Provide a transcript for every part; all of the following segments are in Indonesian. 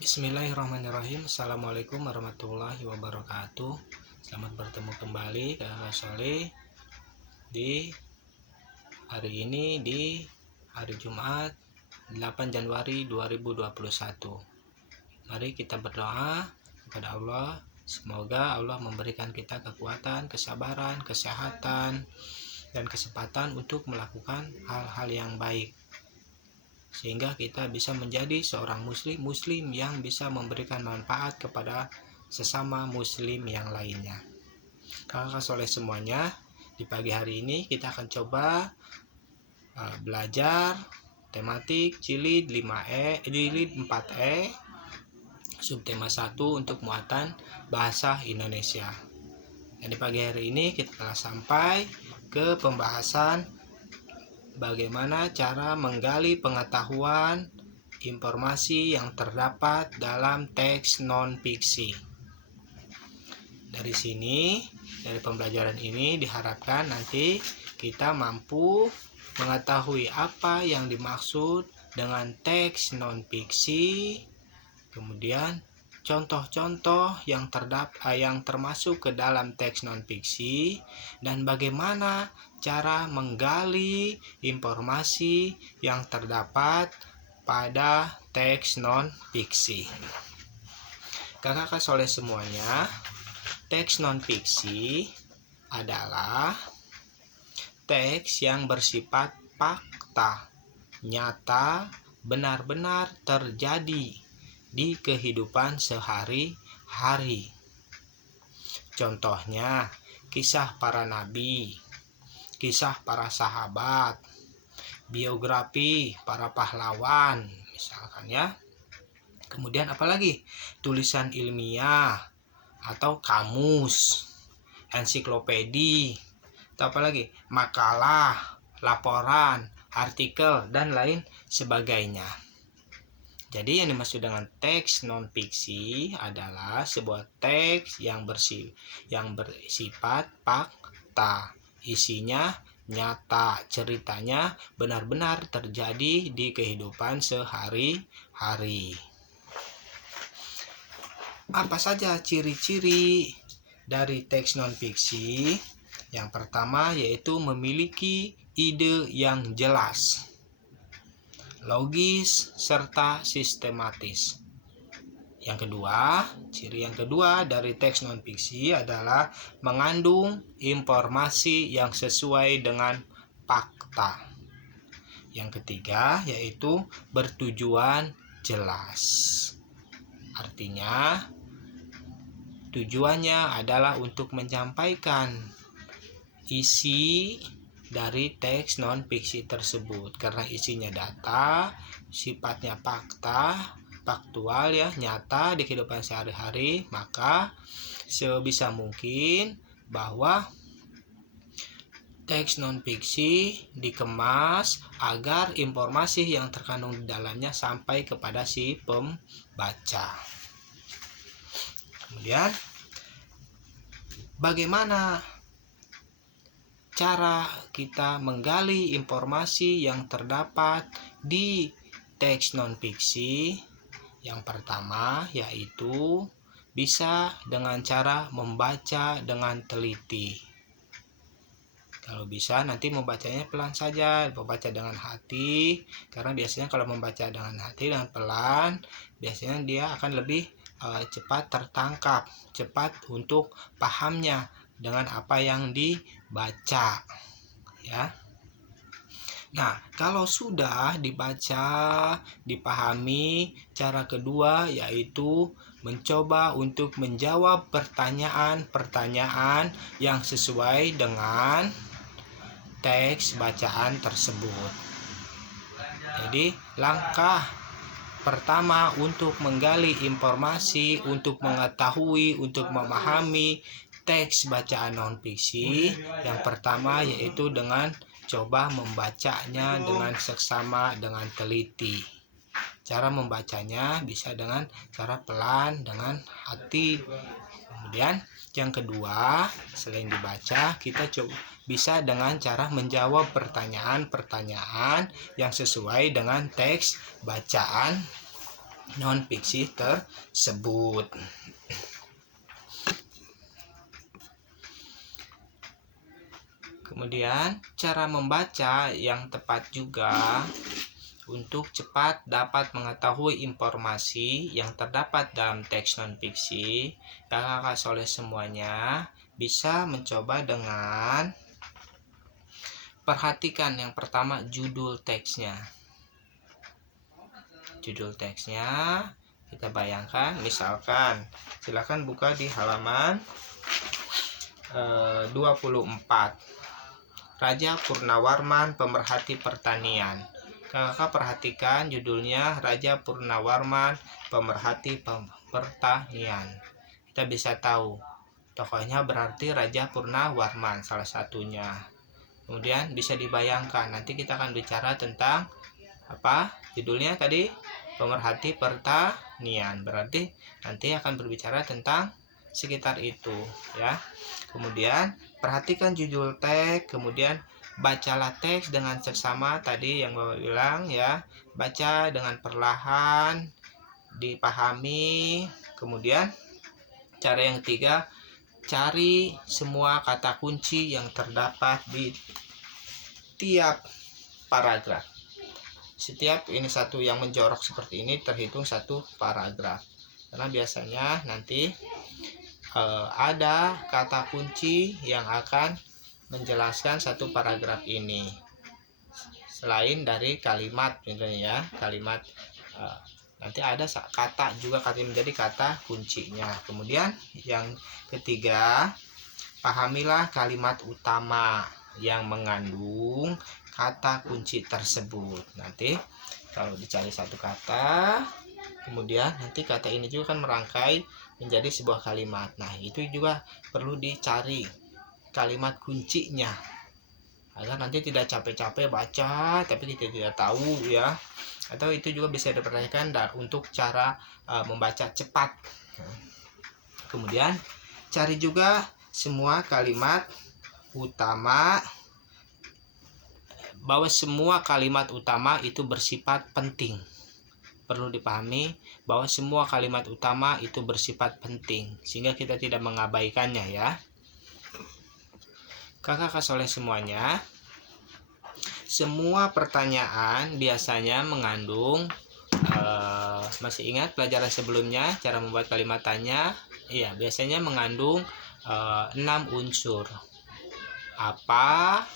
Bismillahirrahmanirrahim. Assalamualaikum warahmatullahi wabarakatuh. Selamat bertemu kembali Kakak Soleh di hari ini, di hari Jumat 8 Januari 2021. Mari kita berdoa kepada Allah. Semoga Allah memberikan kita kekuatan, kesabaran, kesehatan, dan kesempatan untuk melakukan hal-hal yang baik, sehingga kita bisa menjadi seorang muslim yang bisa memberikan manfaat kepada sesama muslim yang lainnya. Kakak Soleh semuanya, di pagi hari ini kita akan coba belajar tematik jilid 4E, subtema 1 untuk muatan bahasa Indonesia. Dan di pagi hari ini kita telah sampai ke pembahasan bagaimana cara menggali pengetahuan informasi yang terdapat dalam teks non-fiksi. Dari sini, dari pembelajaran ini diharapkan nanti kita mampu mengetahui apa yang dimaksud dengan teks non-fiksi, kemudian contoh-contoh yang termasuk ke dalam teks non-fiksi, dan bagaimana cara menggali informasi yang terdapat pada teks non-fiksi. Kakak Soleh semuanya, teks non-fiksi adalah teks yang bersifat fakta, nyata, benar-benar terjadi di kehidupan sehari-hari. Contohnya, kisah para nabi, kisah para sahabat, biografi para pahlawan, misalkan ya. Kemudian apalagi? Tulisan ilmiah atau kamus, ensiklopedi, atau apalagi? Makalah, laporan, artikel, dan lain sebagainya. Jadi yang dimaksud dengan teks non-fiksi adalah sebuah teks yang bersifat fakta. Isinya nyata, ceritanya benar-benar terjadi di kehidupan sehari-hari. Apa saja ciri-ciri dari teks non-fiksi? Yang pertama yaitu memiliki ide yang jelas, logis, serta sistematis. Ciri yang kedua dari teks non-fiksi adalah mengandung informasi yang sesuai dengan fakta. Yang ketiga yaitu bertujuan jelas. Artinya tujuannya adalah untuk menyampaikan isi dari teks non-fiksi tersebut, karena isinya data, sifatnya faktual ya, nyata di kehidupan sehari-hari, maka sebisa mungkin bahwa teks non-fiksi dikemas agar informasi yang terkandung di dalamnya sampai kepada si pembaca. Kemudian bagaimana cara kita menggali informasi yang terdapat di teks non-fiksi? Yang pertama yaitu bisa dengan cara membaca dengan teliti. Kalau bisa nanti membacanya pelan saja, membaca dengan hati, karena biasanya kalau membaca dengan hati dengan pelan, biasanya dia akan lebih cepat tertangkap, cepat untuk pahamnya dengan apa yang dibaca ya. Nah, kalau sudah dibaca, dipahami, cara kedua yaitu mencoba untuk menjawab pertanyaan-pertanyaan yang sesuai dengan teks bacaan tersebut. Jadi, langkah pertama untuk menggali informasi, untuk mengetahui, untuk memahami teks bacaan non-fiksi, yang pertama yaitu dengan coba membacanya dengan seksama, dengan teliti. Cara membacanya bisa dengan cara pelan, dengan hati. Kemudian yang kedua, selain dibaca, kita bisa dengan cara menjawab pertanyaan-pertanyaan yang sesuai dengan teks bacaan non-fiksi tersebut. Kemudian cara membaca yang tepat juga untuk cepat dapat mengetahui informasi yang terdapat dalam teks non-fiksi. Kakak soleh semuanya bisa mencoba dengan perhatikan yang pertama judul teksnya. Judul teksnya kita bayangkan, misalkan silakan buka di halaman 24. Raja Purnawarman Pemerhati Pertanian. Kakak perhatikan judulnya Raja Purnawarman Pemerhati Pertanian. Kita bisa tahu tokohnya berarti Raja Purnawarman salah satunya. Kemudian bisa dibayangkan nanti kita akan bicara tentang apa? Judulnya tadi Pemerhati Pertanian. Berarti nanti akan berbicara tentang sekitar itu ya. Kemudian perhatikan judul teks, kemudian bacalah teks dengan seksama tadi yang Bapak bilang ya. Baca dengan perlahan, dipahami. Kemudian cara yang ketiga, cari semua kata kunci yang terdapat di tiap paragraf. Setiap ini satu yang menjorok seperti ini terhitung satu paragraf. Karena biasanya nanti ada kata kunci yang akan menjelaskan satu paragraf ini selain dari kalimat misalnya ya, kalimat nanti ada kata juga menjadi kata kuncinya. Kemudian yang ketiga, pahamilah kalimat utama yang mengandung kata kunci tersebut. Nanti kalau dicari satu kata, kemudian nanti kata ini juga kan merangkai menjadi sebuah kalimat. Nah, itu juga perlu dicari kalimat kuncinya agar nanti tidak capek-capek baca tapi kita tidak tahu ya. Atau itu juga bisa dipertanyakan untuk cara membaca cepat. Kemudian cari juga semua kalimat utama, bahwa semua kalimat utama itu bersifat penting. Perlu dipahami bahwa semua kalimat utama itu bersifat penting sehingga kita tidak mengabaikannya ya. Kakak soleh semuanya, semua pertanyaan biasanya mengandung masih ingat pelajaran sebelumnya cara membuat kalimat tanya? Iya, biasanya mengandung 6 unsur. Apa,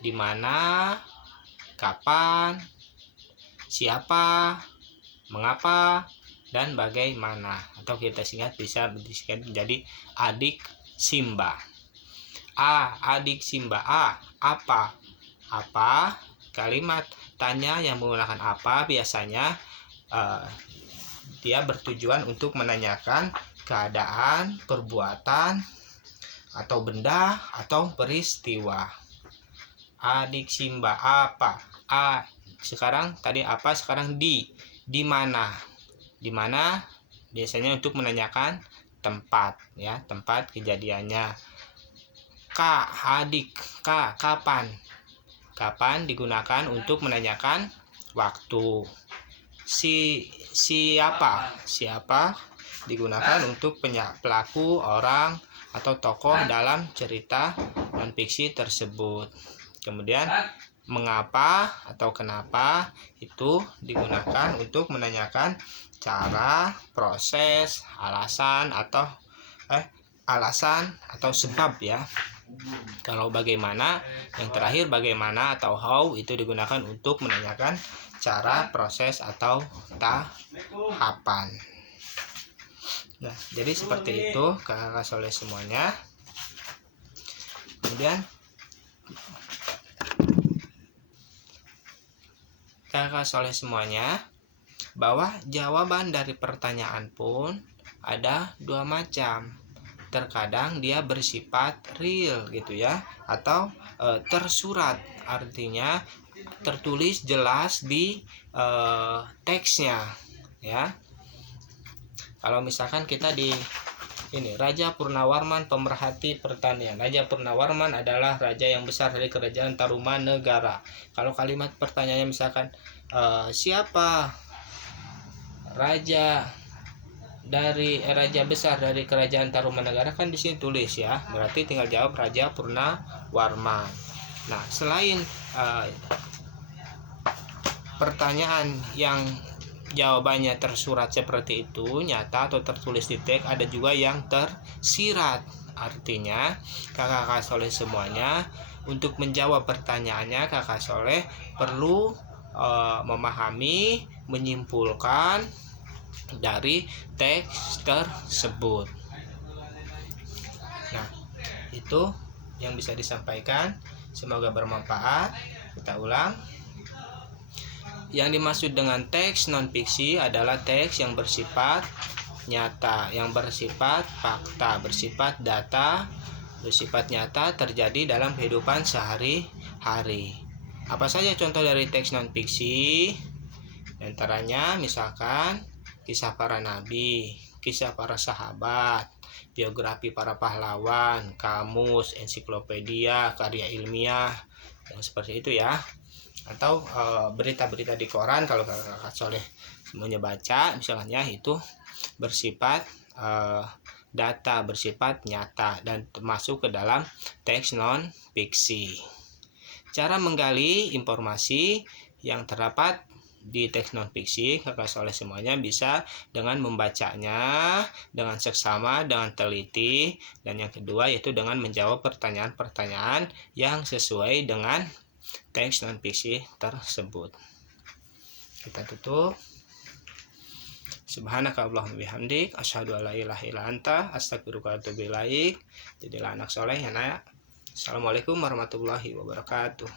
di mana, kapan, siapa, mengapa, dan bagaimana. Atau kita singkat bisa disingkat menjadi adik Simba. A, adik Simba. A, apa? Apa? Kalimat tanya yang menggunakan apa biasanya dia bertujuan untuk menanyakan keadaan, perbuatan, atau benda, atau peristiwa. Adik Simba apa? A, sekarang tadi apa, sekarang di mana? Di mana biasanya untuk menanyakan tempat ya, tempat kejadiannya. K, adik. K, kapan? Kapan digunakan untuk menanyakan waktu. Siapa? Siapa digunakan untuk pelaku, orang, atau tokoh dalam cerita non-fiksi tersebut. Kemudian mengapa atau kenapa itu digunakan untuk menanyakan cara, proses, alasan atau sebab ya. Kalau bagaimana, yang terakhir bagaimana atau how itu digunakan untuk menanyakan cara, proses, atau tahapan. Nah, jadi seperti itu kakak soleh semuanya. Kemudian kakak soleh semuanya, bahwa jawaban dari pertanyaan pun ada dua macam. Terkadang dia bersifat real gitu ya, atau tersurat, artinya tertulis jelas di teksnya ya. Kalau misalkan kita di ini Raja Purnawarman Pemerhati Pertanian. Raja Purnawarman adalah raja yang besar dari kerajaan Tarumanegara. Kalau kalimat pertanyaannya misalkan siapa raja besar dari kerajaan Tarumanegara, kan di sini tulis ya, berarti tinggal jawab Raja Purnawarman. Nah, selain pertanyaan yang jawabannya tersurat seperti itu, nyata atau tertulis di teks, ada juga yang tersirat. Artinya kakak soleh semuanya untuk menjawab pertanyaannya, kakak soleh perlu memahami, menyimpulkan dari teks tersebut. Nah, itu yang bisa disampaikan, semoga bermanfaat. Kita ulang. Yang dimaksud dengan teks non-fiksi adalah teks yang bersifat nyata, yang bersifat fakta, bersifat data, bersifat nyata terjadi dalam kehidupan sehari-hari. Apa saja contoh dari teks non-fiksi? Di antaranya misalkan kisah para nabi, kisah para sahabat, biografi para pahlawan, kamus, ensiklopedia, karya ilmiah, yang seperti itu ya. Atau berita-berita di koran, kalau kakak soleh semuanya baca, misalnya itu bersifat data, bersifat nyata, dan termasuk ke dalam teks non-fiksi. Cara menggali informasi yang terdapat di teks non-fiksi, kakak soleh semuanya bisa dengan membacanya dengan seksama, dengan teliti, dan yang kedua yaitu dengan menjawab pertanyaan-pertanyaan yang sesuai dengan teks non-fiksi tersebut. Kita tutup. Subhanakallahumma bihamdik, asyhadu alla ilaha illa anta, astaghfiruka wa atubu ilaik. Jadilah anak soleh ya nak. Assalamualaikum warahmatullahi wabarakatuh.